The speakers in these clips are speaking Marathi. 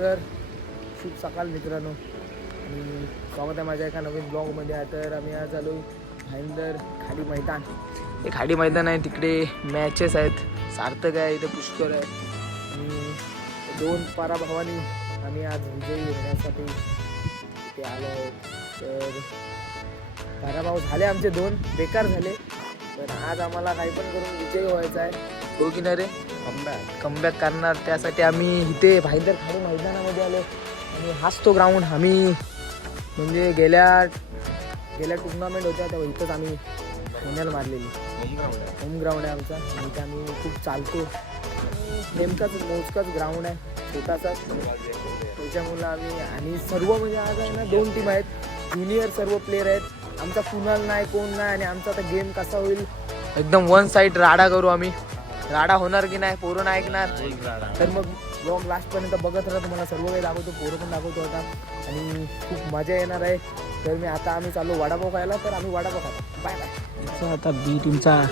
तर शुभ सकाळ मित्रांनो. आणि स्वागत आहे माझ्या एका नवीन ब्लॉगमध्ये आहे तर आम्ही आज आलो भाईंदर खाडी मैदान. हे खाडी मैदान आहे तिकडे मॅचेस आहेत. सार्थक आहे इथे पुष्कर आहे. आणि दोन पराभवानी आम्ही आज विजयी होण्यासाठी इथे आलो आहोत. तर पराभव झाले आमचे दोन बेकार झाले. पण आज आम्हाला काही पण करून विजयी व्हायचा आहे. हो की नाही रे? कमबॅक करणार. त्यासाठी आम्ही इथे भाईदर खाडी मैदानामध्ये आलो. आणि हाच तो ग्राउंड आम्ही म्हणजे गेल्या गेल्या टुर्नामेंट होत्या तेव्हा इथंच आम्ही पुण्याला मारलेली. होम ग्राउंड आहे. आमचा. आणि इथे आम्ही खूप चालतो. नेमकाच मोजकाच ग्राउंड आहे. छोटासा. त्याच्यामुळं आम्ही आणि सर्व म्हणजे आज आहे ना दोन टीम आहेत. ज्युनियर सर्व प्लेयर आहेत. आमचा कुणाल नाही कोण नाही आणि आमचा आता गेम कसा होईल? एकदम वन साईड राडा करू आम्ही. राडा होणार की नाही पोरं नाही ऐकणार? तर मग ब्लॉग लास्टपर्यंत बघत राहा तुम्हाला सर्व काही दाखवतो पोरं पण दाखवतो आता. आणि खूप मजा येणार आहे. तर मी आता आम्ही चाललो वडापाव खायला तर आम्ही वडापाव खातो. बाय बाय आता बी टीमचा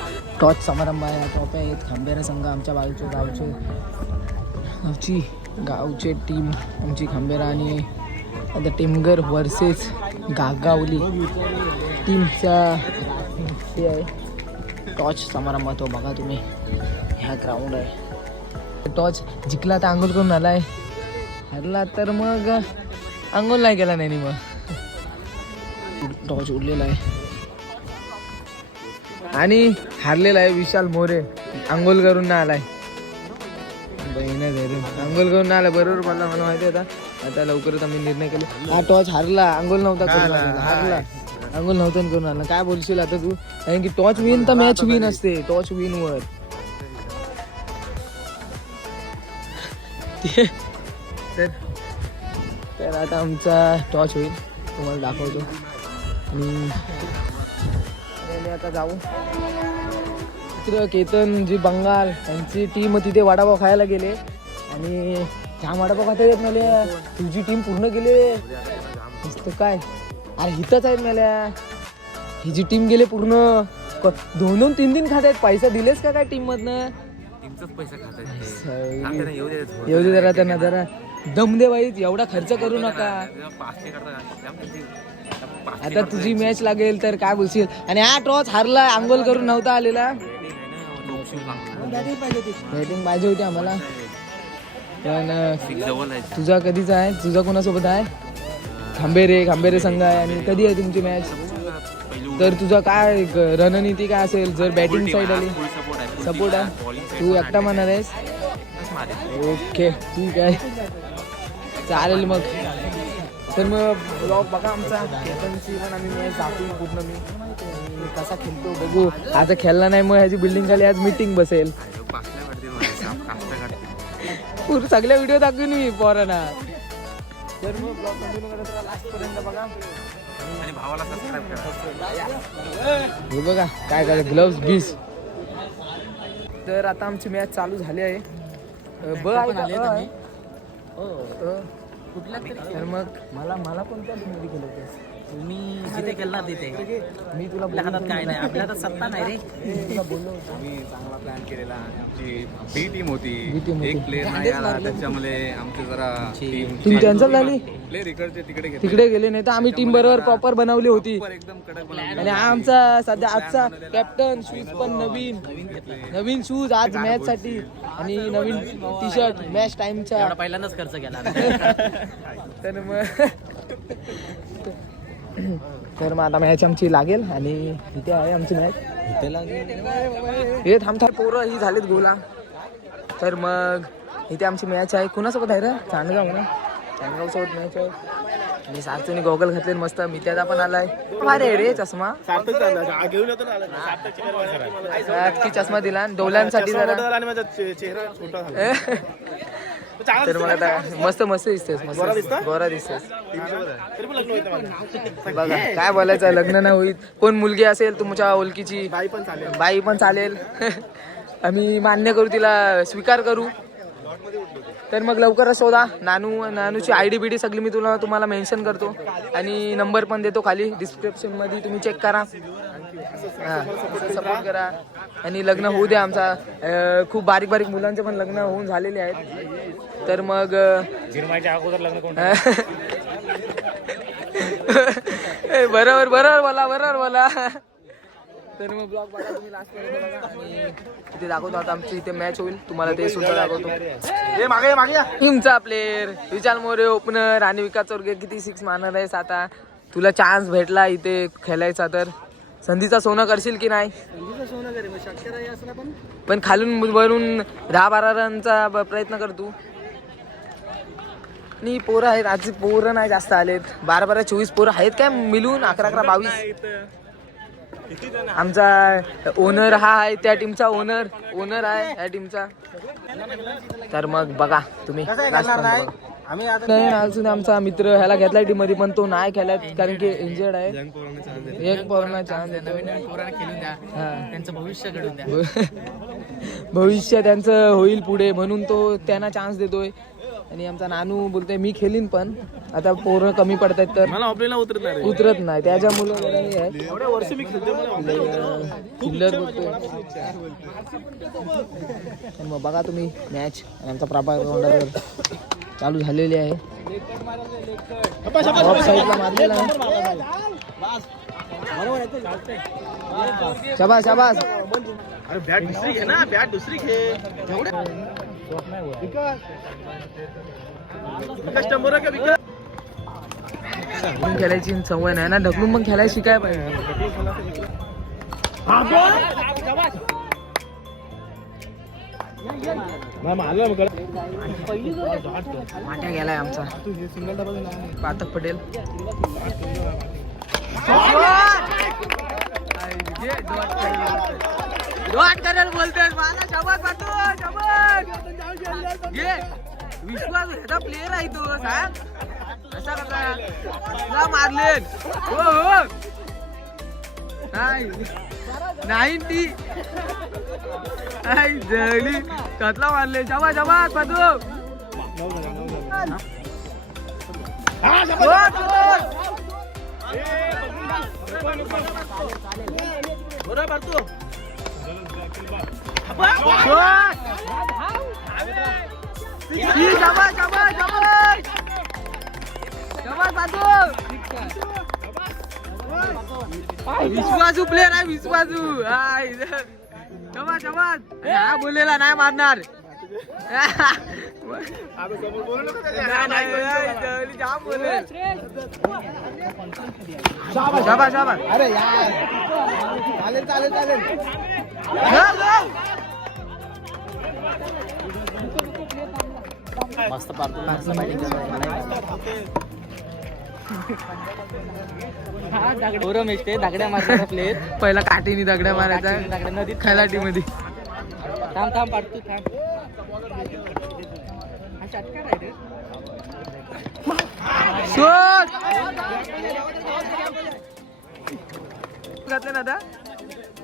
टॉच समारंभ आहे. ट्रॉफी आहेत खांबेरा संघ आमच्या बाजूचे गावचे. आमची गावचे टीम आमची खांबेरा आणि आता टेमगर वर्सेस गागावली टीमचा हे आहे. टॉच समारंभ तो बघा तुम्ही. ह्या ग्राउंड आहे. टॉच जिंकला तर आंघोळ करून आलाय. हरला तर मग आंघोळ नाही केला नाही मग. टॉच उडलेला आहे. आणि हारलेला आहे विशाल मोरे. आंघोळ करून ना आलाय. आंघोळ करून आला. बरोबर मला मला माहिती होता आता. लवकरच आम्ही निर्णय केला. हा टॉच हारला. आंघोळ नव्हता करून. हारला. आंघोळ नव्हता करून आला. काय बोलशील आता तू? कारण की टॉच विन तर मॅच विन असते. टॉच विन वर. ते- तर तर आता आमचा टॉच होईल. तुम्हाला दाखवतो. आणि आता जाऊ. मित्र केतन जी बंगाल यांची टीम तिथे वडापाव खायला गेले. आणि छान वडापाव खाता येत मला तुझी टीम पूर्ण गेले. मस्त काय? अरे हिथंच आहेत मला हिची टीम गेले पूर्ण. दोन दोन तीन तीन खात आहेत पैसा दिलेस का काय टीम मधनं टीमचाच पैसा खातात सही. सांगते ना, येऊ दे थोडं. येऊ दे जरा त्यांना जरा. दम दे बाई एवढा खर्च करू नका. जेव्हा पाचशे करतात, तेव्हा पाचशे आता तुझी मॅच लागेल तर काय बोलशील? आणि हा टॉच हारला आंघोळ करून नव्हता आलेला. Rating आहे ना. रेटिंग पाहिजे होती आम्हाला. पण अं, Six जवळ आहे. तुझा कधीचा आहे? तुझा कोणासोबत आहे? खांबेरे खांबेरे संघ आहे. आणि कधी आहे तुमची मॅच पहिली तर तुझा काय ग- रणनीती काय असेल? जर बॅटिंग साईड आली. आहे, सपोर्ट team आहे. तू एकटा म्हणणार आहेस. ओके ठीक आहे. चालेल मग. तर मग ब्लॉग बघा आमचा. पण आम्ही मॅच दाखवू पूर्ण मी. कसा खेळतो बघू. आता खेळला नाही मग ह्याची बिल्डिंग खाली आज मीटिंग बसेल. पूर्ण सगळ्या व्हिडिओ दाखवून मी पोरांना. तर मग ब्लॉग कंटिन्यू करत राहा लास्ट पर्यंत बघा. आणि भावाला सबस्क्राईब करा. हे बघा काय काय ग्लव्स बीस तर आता आमची मॅच चालू झाली आहे. ब आहे. तर मग मला मला कोणत्या मध्ये केलं होतं? तुम्ही जिथे केला तिथे. मी तुला आपल्या हातात काय नाही आपल्या हातात सत्ता नाही रे. तुला बोललो. आम्ही चांगला प्लॅन केलेला. आमची बी टीम होती. एक प्लेअर नाही आला. त्याच्यामुळे आमचे जरा टीम कॅन्सल झाली? प्लेअर इकडचे तिकडे तिकडे गेले नाही तर आम्ही टीम बरोबर प्रॉपर बनवली होती. एकदम कडक आणि आमचा सध्या आजचा कॅप्टन शूज पण नवीन. नवीन शूज आज मॅच साठी. आणि नवीन टी शर्ट मॅच टाइमच्या एवढा पहिल्यांदाच खर्च केला तर मग तर मग आता मॅच आमची लागेल आणि इथे आहे आमची मॅच. हे थांब थांब. पोरं ही झालीत गोला. तर मग इथे आमची मॅच आहे. कुणासोबत आहे रे? चांदगाव ना चांदगाव सोबत मॅच आहे. आणि सार्थीने गॉगल घातले मस्त. मित्याचा पण आलाय. अरे रे चष्मा. की चष्मा दिला डोळ्यांसाठी जरा तर मग आता मस्त मस्त दिसतेस मस्त गोरा दिसतेस बघा काय बोलायचं लग्न नाही होईल. कोण मुलगी असेल तुमच्या ओळखीची. बाई पण चालेल. बाई पण चालेल. आम्ही मान्य करू तिला स्वीकार करू. तर मग लवकरच शोधा. नानू नानूची आय डी बी डी सगळी मी तुला तुम्हाला मेन्शन करतो. आणि नंबर पण देतो खाली. डिस्क्रिप्शनमध्ये तुम्ही चेक करा. सपोर्ट करा. आणि लग्न होऊ द्या आमचा. खूप बारीक बारीक मुलांचे पण लग्न होऊन झालेले आहेत. तर मग अ, जिरमाच्या अगोदर लग्न कोण ए, बरोबर बरोबर बोला बरोबर बोला. तर मग ब्लॉग बघा तुम्ही लास्ट पर्यंत बघा आणि इथे दाखवतो आता आमची इथे मॅच होईल. तुम्हाला ते सुद्धा दाखवतो. मागे मागे तुमचा प्लेअर विशाल मोरे ओपनर आणि विकास चोरगे किती सिक्स मारणार आहेस आता? तुला चान्स भेटला इथे खेळायचा तर. संधीचा सोनं करशील की नाही? पण. खालून वरून दहा बारा रनचा प्रयत्न कर तू. आणि पोरं आहेत आजची पोरं नाही जास्त आलेत. बारा बारा चोवीस पोरं आहेत काय मिळून अकरा अकरा बावीस. आमचा ओनर हा आहे त्या टीमचा ओनर ओनर आहे या टीमचा तर मग बघा तुम्ही. नाही अजून आमचा मित्र ह्याला घेतलाय टीममध्ये पण तो नाही खेळत कारण की इंजर्ड आहे. एक पोरांना चान्स हा. त्यांचं भविष्य घडून द्या. भविष्य त्यांचं होईल पुढे म्हणून तो त्यांना चान्स देतोय. आणि आमचा नानू बोलतोय मी खेळीन पण. आता पोरं कमी पडतायत तर मला उतरत उतरत नाही. त्याच्यामुळे जरा हे आहे. किल्लर बोलतोय. आणि मग बघा तुम्ही मॅच आमचा प्रभाग राऊंडर चालू झालेली आहे. मारलेला आहे. शाबास शाबास. बॅट दुसरी घे ना. बॅट दुसरी घे. ढकलून खेळायची सवय नाही ना. ढकलून पण खेळायला शिकाय पाहिजे. माट्या गेलाय आमचा. पातक पटेल डॉट करेल बोलतोय मला शबाद पाठव शबाद. घे. विश्वास ह्याचा प्लेअर आहे तो सांग. कसा तुला मारले हो हो. नाही. आई जळली. कसला मारले. शबाद शबाद पाठव. शाबास शाबास बाजू विश्वासू प्लेअर आहे विश्वासू शाबास शाबास हा बोललेला नाही मारणार जाम. शाबास शाबास. अरे चालेल चालेल चालेल. मस्त पोरं मेसते दगड्या मारतात प्लेट पहिला काठीनी दगड्या मारायचा दगड्या नदीत खैलाटी मध्ये थांब थांब पाडतो थांब. हा षटकार आहे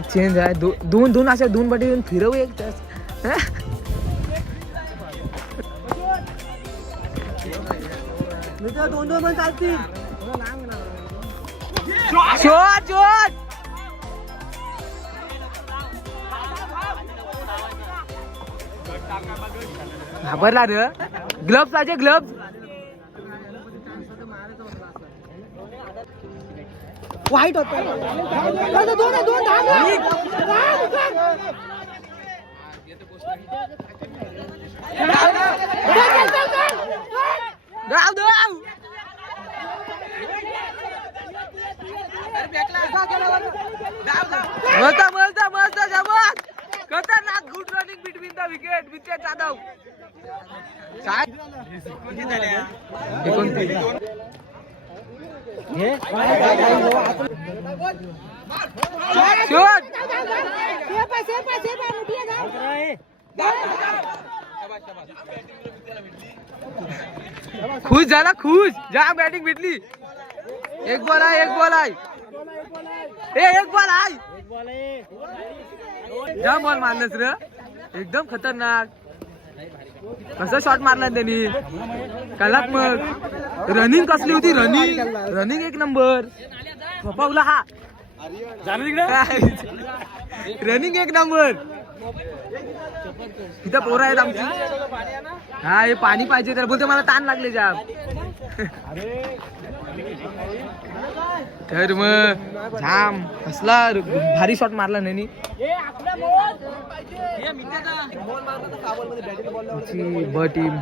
चेंज आहे? दो- दोन दोन अशा दोन पाठी येऊन फिरव एक तास. हं? शोध शोध! घाबरला रे. ग्लव्स पाहिजे ग्लव्स वाईट होत. धाव धाव मस्त मस्त मस्त जबत खतरनाक good running between the wicket wicket Jadhav. काय? एकोणतीस. शोध खुश झाला खुश. जा बॅटिंग भेटली. एक बॉल आहे एक बॉल आहे. ए एक बॉल आहे. जा बॉल मारलंस र. एकदम खतरनाक. कसा शॉट मारला त्यांनी? कलात्मक रनिंग कसली होती? रनिंग रनिंग एक नंबर झोपावला हा. रनिंग एक नंबर इथं पोरं आहेत आमची. हा हे पाणी पाहिजे तर बोलते मला ताण लागले जाम. तर मग जाम कसला भारी शॉट मारला नाही ब टीम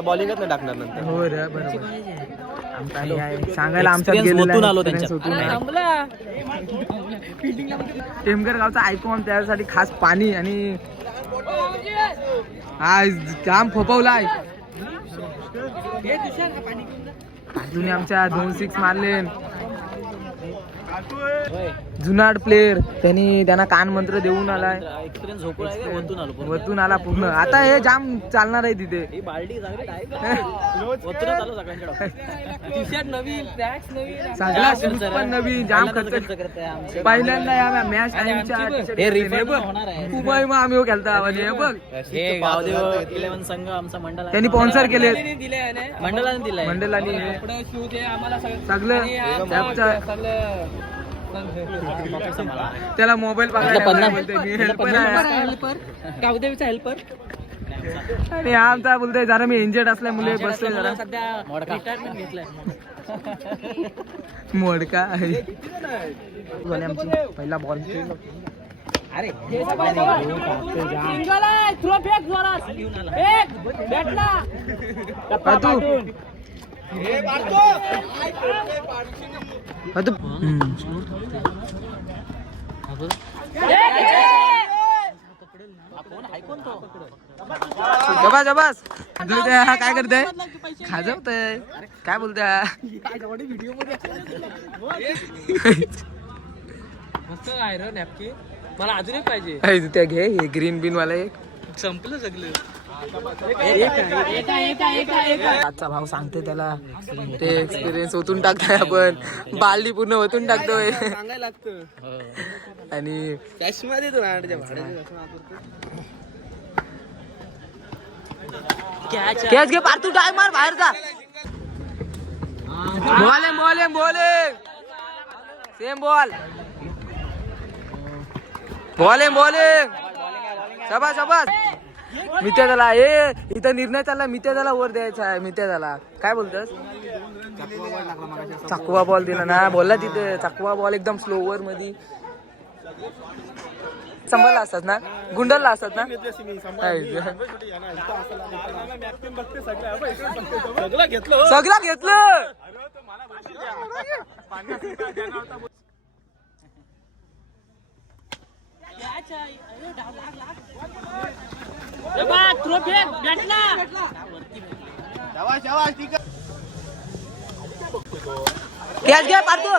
बॉलिंगच नाही टाकणार नंतर. हो रे बरोबर. सांगायला आलो. टेमकर गावचा आयकॉन त्यासाठी खास पाणी आणि हा जाम फोपवलाय जुने आमच्या दोन सिक्स मारले. जुनाड प्लेअर त्यांनी त्यांना कान मंत्र देऊन आलाय? वरतून आलो पूर्ण. वरतून आला पूर्ण. आता हे जाम चालणार आहे तिथे. सगळा शूज. पण नवीन. जाम खर्च. पहिल्यांदा या मॅच. कुबाई मग आम्ही हो खेळता. हे बघ. गावदेव इलेव्हन संघ आमचा मंडळ आहे. त्यांनी स्पॉन्सर केले मंडळाने दिले ना मंडळाने दिलाय. मंडळाने सगळं त्याला मोबाईल गावदेवीचा हेल्पर आणि हा आमचा बोलतोय जरा मी इंजर्ड असल्यामुळे बसतोय जरा. सध्या मोडका. रिटायरमेंट घेतलाय. मोडका. आहे पहिला बॉल अरे तू तू जबास जबास हा काय करताय खाजवतय काय बोलताय मस्त आहे मला अजूनही पाहिजे त्या घे हे ग्रीन बिन वाला एक संपलं सगळं आजचा भाव सांगते त्याला. ते एक्सपिरियन्स ओतून टाकतोय आपण. बालडी पूर्ण ओतून टाकतोय. आणि कॅच घे पार तू टाय मार बाहेर जा. बोले बोले बोले. Same ball. Ball ball. शबास शबास. मित्या झाला ए इथं निर्णय चालला मित्या झाला वर द्यायचा आहे मित्या झाला काय बोलतोस? चकवा बॉल दिला ना बोलला तिथे चकवा बॉल एकदम स्लोवर मध्ये संभाला असतात ना? गुंडलला असतात ना. सगळं घेतलं सगळं घेतलं थ्रो फेक बॅटला कॅच घे पारतो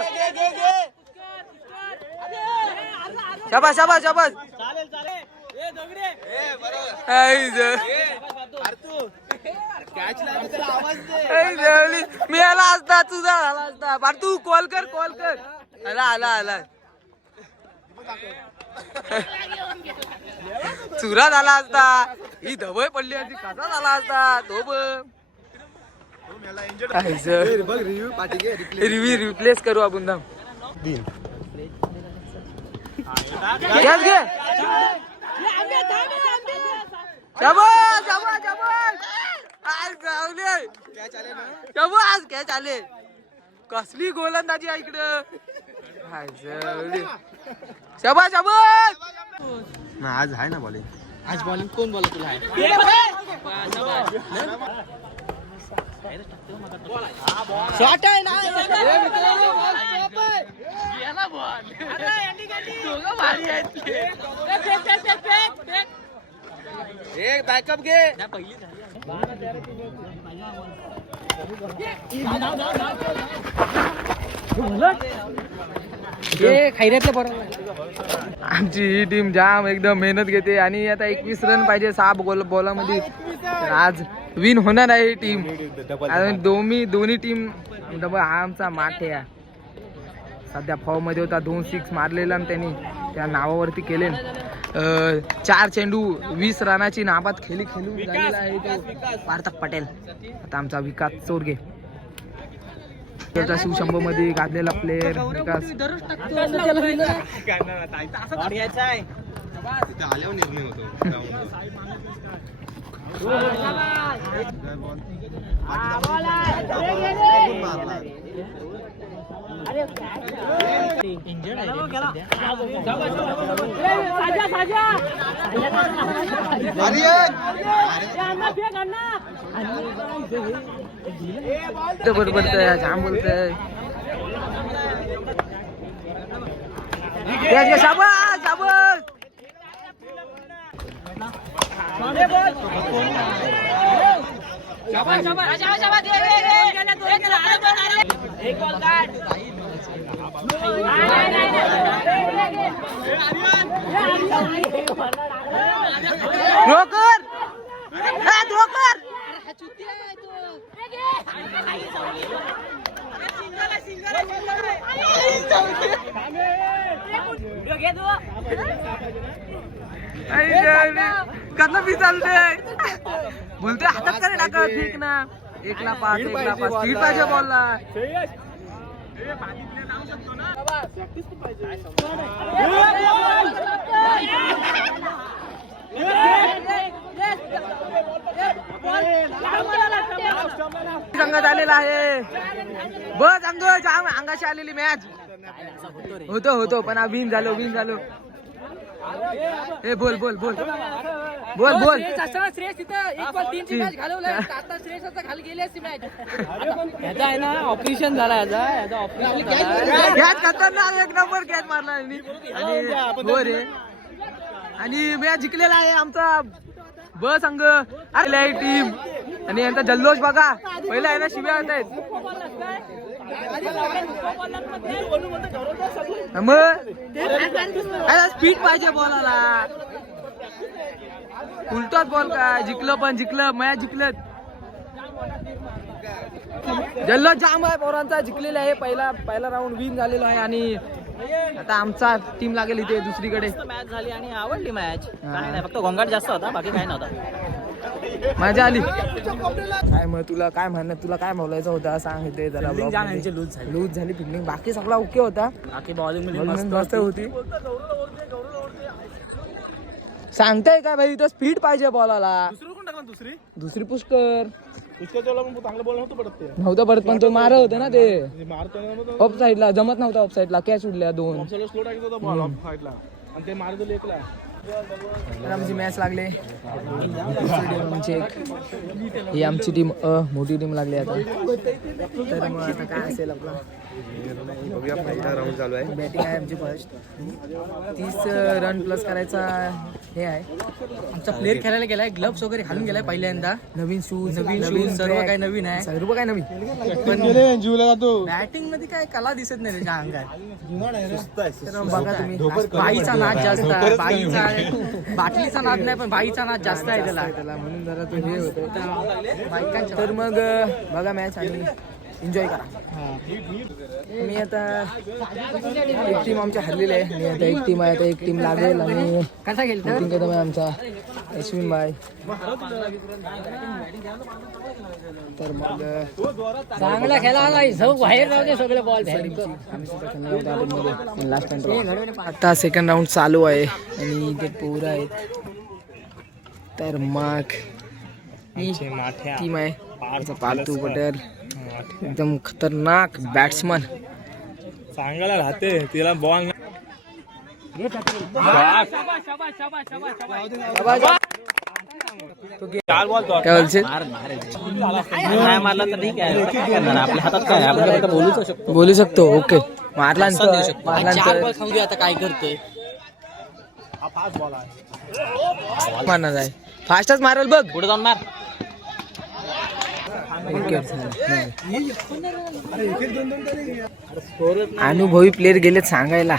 शाबास शाबास शाबास चालेल चालेल कॅच मी आला असता तुझा आला असता पार कॉल कर कॉल कर. आला आला आला. चुरा झाला असता. ही धवय पडली असती. कसा झाला असता? धोब. रिव्ह्यू रिप्लेस करू आपण दम घे. शाबास शाबास शाबास. आज गावले. शाबास काय चाले कसली गोलंदाजी इकडं? आज आहे ना बॉलिंग आज बॉलिंग कोण बोला तुला आहे? शॉट आहे ना? गेला बॉल दोघं भारी आहेत एक बॅकअप घे. पहिली झाली? आमची ही टीम जाम एकदम मेहनत घेते आणि आता एकवीस रन पाहिजे सहा बॉल बॉलामध्ये. आज विन होणार आहे ही टीम दोन्ही दोन्ही टीम डबल हा आमचा माठे आहे. सध्या फॉर्ममध्ये होता दोन सिक्स मारलेला आणि त्यांनी त्या नावावरती केले. चार चेंडू वीस रनाची नाबाद खेळी खेळून झालेला आहे तो. पार्थक पटेल. आता आमचा विकास चोरगे. शिवशंभू मध्ये गाजलेला प्लेअर विकास. बरोबर जाम बोलतोय शाबास शाबास. ढोकर हा, ढोकर कसं बी चालतंय बोलते हातात करे टाकत ठीक ना एकला पाच एकला पाच स्पीड पाहिजे बॉलला संघात आलेला आहे. बस अंग अंगाशी आलेली मॅच होतो होतो पण विन झालो विन झालो. ए बोल बोल बोल. बोल बोल. याचा आहे ना ऑपरेशन झाला याचा याचा ऑपरेशन खतरनाक एक नंबर कॅच मारला. आणि हो रे आणि मी जिंकलेला आहे आमचा ब संघ. आलेला आहे टीम आणि यांचा जल्लोष बघा. पहिला आहे ना शिव्या होत आहेत. मग? स्पीड पाहिजे बॉलाला उलटोच बॉल काय? जिंकलं पण जिंकलं. मया जिंकलं जल्लोष जाम आहे. पोरांचा जिंकलेला आहे. पहिला पहिला राऊंड विन झालेला आहे. आणि आता आमचा टीम लागेल इथे दुसरीकडे. मॅच झाली आणि आवडली मॅच काय नाही फक्त गोंगाट जास्त होता बाकी काय नव्हता. मजा आली. काय मग तुला काय म्हणणं तुला काय बोलायचं होतं? सांग इथे जरा Fielding जाम यांची loose झाली. लूज झाली फिल्डिंग बाकी सगळा ओके होता. बाकी बॉलिंग Bowling मस्त होती. सांगताय काय भाई इथं स्पीड पाहिजे बॉलाला दुसरी? दुसरी पुष्कर. चांगलं बॉल नव्हतं पडत ते नव्हतं परत पण तो मार होतं ना ते. मारतो ऑफ साईडला जमत नव्हता ऑफ साईडला कॅच उडल्या दोन. स्लो टाकत होता बॉल ऑफ साईडला आणि ते मारतो लेकला तर आमची मॅच लागले. आमची एक. ही आमची टीम अ मोठी टीम लागली आता. तर मग आता काय असेल आपला? बघूया पहिला राऊंड चालू आहे. बॅटिंग आहे आमची फर्स्ट तीस रन प्लस करायचा हे आहे. आमचा प्लेअर खेळायला गेलाय ग्लव्स वगैरे घालून गेलाय पहिल्यांदा. नवीन शूज नवीन shoes, सर्व काही नवीन आहे. सर्व काय नवीन? पण बॅटिंगमध्ये काय कला दिसत नाही त्याच्या अंगात. तर बघा तुम्ही बाईचा नाच जास्त आहे बाईचा बाटलीचा नाच नाही पण बाईचा नाच जास्त आहे त्याला. त्याला म्हणून जरा तो हे होतं. तर मग अं, बघा मॅच आणि एन्जॉय करा. मी आता एक टीम आमच्या हरलेली आहे. आणि आता एक टीम आहे. आता एक टीम लागेल आणि कसा गेलतो बॅटिंग करतो आमचा. अश्विन भाई. तर मग चांगला खेळा बाहेर दे सगळे बॉल आम्ही आता सेकंड राऊंड चालू आहे. आणि ते पोरं आहेत. तर मग टीम आहे आमचा पालतू पटेल. एकदम खतरनाक बॅट्समन सांगायला राहते तिला बॉल काय बोलशील? नाही मारला तर ठीक आहे. काय करणार आपल्या हातात काय आहे? आपण फक्त बोलूच शकतो. बोलू शकतो ओके. मारला आता काय करतोय? मारणार आहे. फास्टच मारेल बघ. पुढे जाऊन मार. अनुभवी प्लेअर गेलेत सांगायला.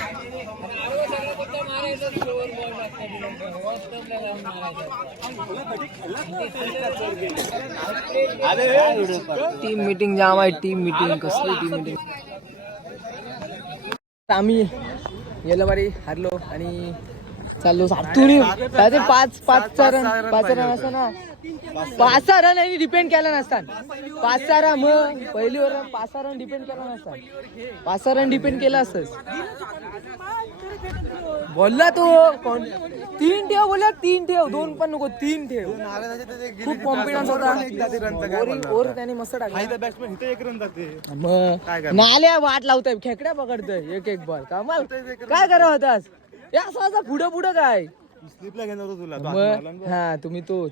टीम मीटिंग जाम आहे टीम मीटिंग कसली टीम मीटिंग आम्ही गेलो बारी हरलो आणि चाललो तुम्ही काय पाच पाच चार पाच रन असं ना. पाच सहा रन यांनी डिपेंड केला नसतात पाच सहा रन मग पहिली ओव्हर पाच सहा रन डिपेंड केला नसतात पाच सहा रन डिपेंड केलं असतंच. बोलला तो कोण? तीन ठेव बोलला तीन ठेव. दोन पण नको तीन ठेव. खूप कॉन्फिडन्स होता. ओव्हर त्याने मस्त टाकला. बॅट्समॅन इथे एक रन जाते. मग नाल्या वाट लावताय खेकड्या पकडतोय एक एक बॉल कमाल काय करा होतास? या असं पुढं पुढं काय? स्लिपला घेणार होतो तुला मग हा तुम्ही तोच.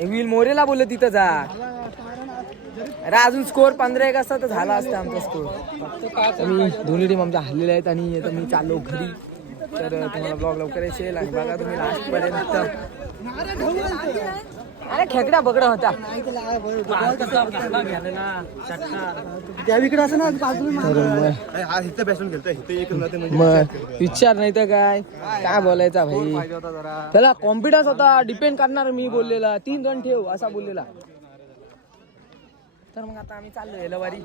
विल मोरेला बोललो तिथं जा. अरे अजून स्कोर पंधरा एक असता तर झाला असता आमचा स्कोर मी दोन्ही टीम आमच्या हरलेल्या आहेत आणि आता मी चाललो घरी. तर तुम्हाला ब्लॉग लवकर येईल आणि बघा तुम्ही लास्ट पर्यंत. अरे खेकडा बगडा होता. मग- हा जाते म्हणजे विचार नाही तर काय? काय बोलायचा भाई? त्याला कॉन्फिडन्स होता. डिपेंड करणार मी बोललेला. तीन रन ठेव असा बोललेला. तर मग आता आम्ही चाललो येलवारी.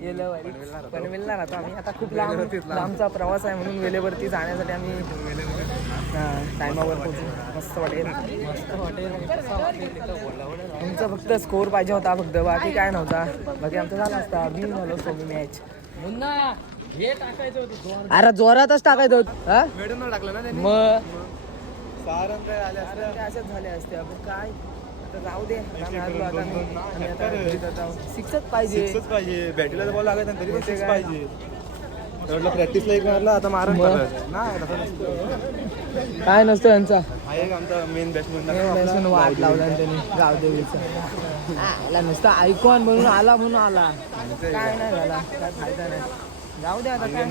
येलवारी. पनवेलला राहतो आम्ही. आता खूप लांब लांबचा प्रवास आहे म्हणून वेळेवरती जाण्यासाठी आम्ही टायमावर पोहोचू. मस्त वाटेल. मस्त वाटेल तुमचा फक्त स्कोर पाहिजे होता फक्त. बाकी काय नव्हता. बाकी आमचा झाला असता. मी झालो मी मॅच अरे जोरातच टाकायचं होतं? मेडन टाकलं ना त्याने? मग? काय झाले असते. आपण काय? जाऊ दे. सिक्सच पाहिजे. सिक्सच पाहिजे. बॅटीला बॉल लागत नाही तरी पण सिक्स पाहिजे. म्हटलं प्रॅक्टिसला एक मारला आता मारण नाही. काय नसतं यांचा? हा एक आमचा मेन बॅट्समॅन वाट लावला आणि त्यांनी गावदेवीचा. आला नुसता आयकॉन म्हणून आला म्हणून आला. काय नाही झाला. काय फायदा नाही. जाऊ दे आता काय.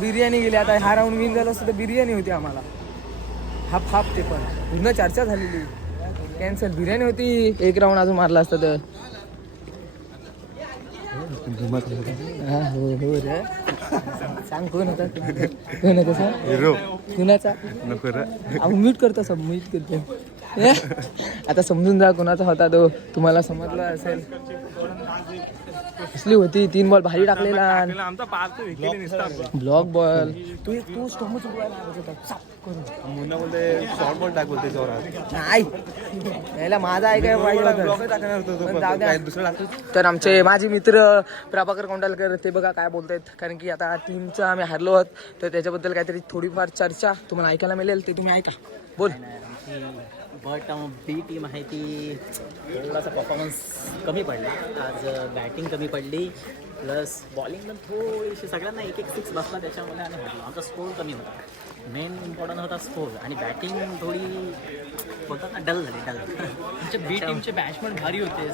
बिर्याणी गेली. आता हा राऊंड विन झालं असतं तर बिर्याणी होती आम्हाला. हाफ हाफ ते पण. पूर्ण चर्चा झालेली. कॅन्सल. बिर्याणी होती. एक राऊंड अजून मारला असतं तर. हा, हो हो रे. सांग कोण होता? कोण होता सांग? हिरो. कुणाचा? नको रे. अहो मीट करतो सब मीट करतो. हे? आता समजून जा कोणाचा होता तो. तुम्हाला समजला असेल. कसली होती तीन बॉल भारी टाकलेला. आमचा पाच विकेट निसता ब्लॉक बॉल तू एक तू स्टोमच मुन्ना बोलते शॉर्ट बॉल टाक बोलते जोरात. नाही. याला माझा ऐकाय पाहिजे. काय तर आमचे माझे मित्र प्रभाकर कोंडालकर ते बघा काय बोलतायत. कारण की आता टीमचं आम्ही हारलो आहोत तर त्याच्याबद्दल काहीतरी थोडीफार चर्चा तुम्हाला ऐकायला मिळेल ते तुम्ही ऐका. बोल. बट बी टीम आहे ती थोडासा परफॉर्मन्स कमी पडला. आज बॅटिंग कमी पडली. प्लस बॉलिंग पण थोडीशी सगळ्यांना एक एक सिक्स बसला त्याच्यामुळे आम्ही हरलो आमचा स्कोर कमी होता. मेन इम्पॉर्टंट होता स्कोर आणि बॅटिंग थोडी बोलतात ना डल झाली डल बी टीमचे बॅट्समन भारी होते.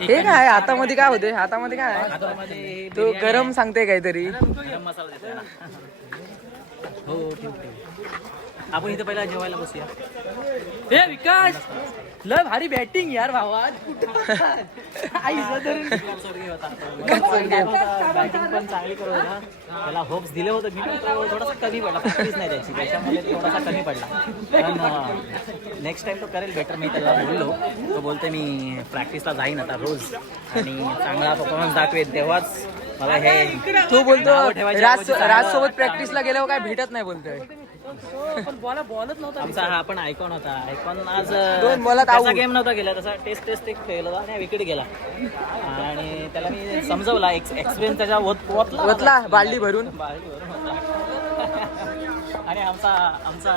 हे. काय हातामध्ये काय होते? हातामध्ये काय? आहे? हातामध्ये तो गरम सांगते काहीतरी. गरम मसाला देतोय ना. हो ठीक ठीक. आपण इथं पहिला जेवायला बसूया. हे विकास! लय भारी बॅटिंग यार भावा. बॅटिंग पण चांगली करत होता. त्याला होप्स दिले होते मी पण तो थोडासा कमी पडला. प्रॅक्टिस नाही त्याची. त्याच्यामुळे थोडासा कमी पडला. पण नेक्स्ट टाइम तो करेल बेटर मी त्याला बोललो. तो बोलते मी प्रॅक्टिसला जाईन आता रोज. आणि चांगला परफॉर्मन्स दाखवेल. तेव्हाच मला हे तो बोलतो राज सोबत प्रॅक्टिसला गेल्यावर काय भेटत नाही बोलतोय. आमचा हा पण आयकॉन होता. आयकॉन आज दोन बॉलात त्याचा. गेम नव्हता गेला तसा टेस्ट टेस्ट एक खेळला होता आणि विकेट गेला. आणि त्याला मी समजवला. एक्सपिरियन्स त्याच्या वतला, बालडी भरून. बालडी भरून होता. आणि आमचा आमचा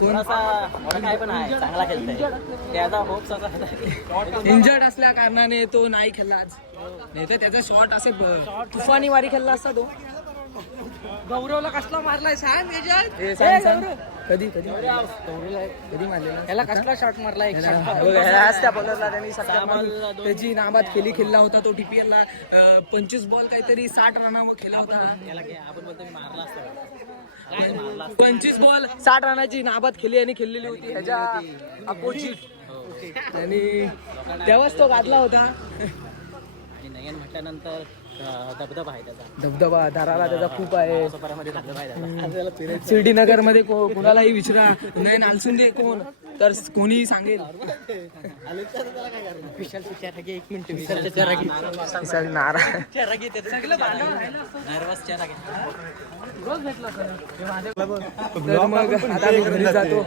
थोडासा काय पण आहे. चांगला खेळतोय. त्याचा होप्स असा होता. इंजर्ड असल्या कारणाने तो नाही खेळला आज. नाही तर त्याचा शॉट असे तुफानी वारी खेळला असता तो. गौरवला कसला मारलाय सांग याच्यात हे सांग, सांग. कधी कधी? कधी मारलेला? याला कसला शॉट मारला एक त्या बॉलरला त्यांनी त्याची नाबाद खेळी खेळला होता तो TPL ला. पंचवीस बॉल काहीतरी साठ रनावर खेळला होता. पंचवीस बॉल साठ रनाची नाबाद खेळी आणि खेळलेली होती. ह्याच्या अपोजिट आणि तेव्हाच तो गाजला होता. नयन म्हटल्यानंतर धबधबा आहे त्याचा. धबधबा दाराला त्याचा खूप आहे. पावसापाऱ्यामध्ये धबधबा आहे त्याचा. शिर्डी नगरमध्ये कोणालाही विचारा. नाही नालसुंदे कोण? तर कोणी सांगेल. विशाल चरागी एक मिनिट. विशाल चरागी विशाल नारा. सगळं. नर्वस तर मग आता घरी जातो.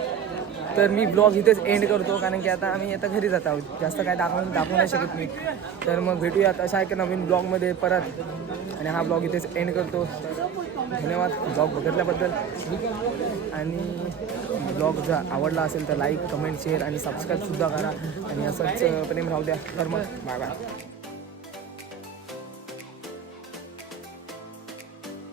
तर मी ब्लॉग इथेच एंड करतो कारण की आता आम्ही आता घरी जात आहोत जास्त काय दाखवून दाखवू नाही शकत मी. तर मग भेटूयात अशा एका नवीन ब्लॉगमध्ये परत. आणि हा ब्लॉग इथेच एंड करतो. धन्यवाद. ब्लॉग बघितल्याबद्दल. आणि ब्लॉग जर आवडला असेल तर लाईक कमेंट शेअर आणि सबस्क्राईबसुद्धा करा. आणि असंच प्रेम राहू द्या. तर मग बाय बाय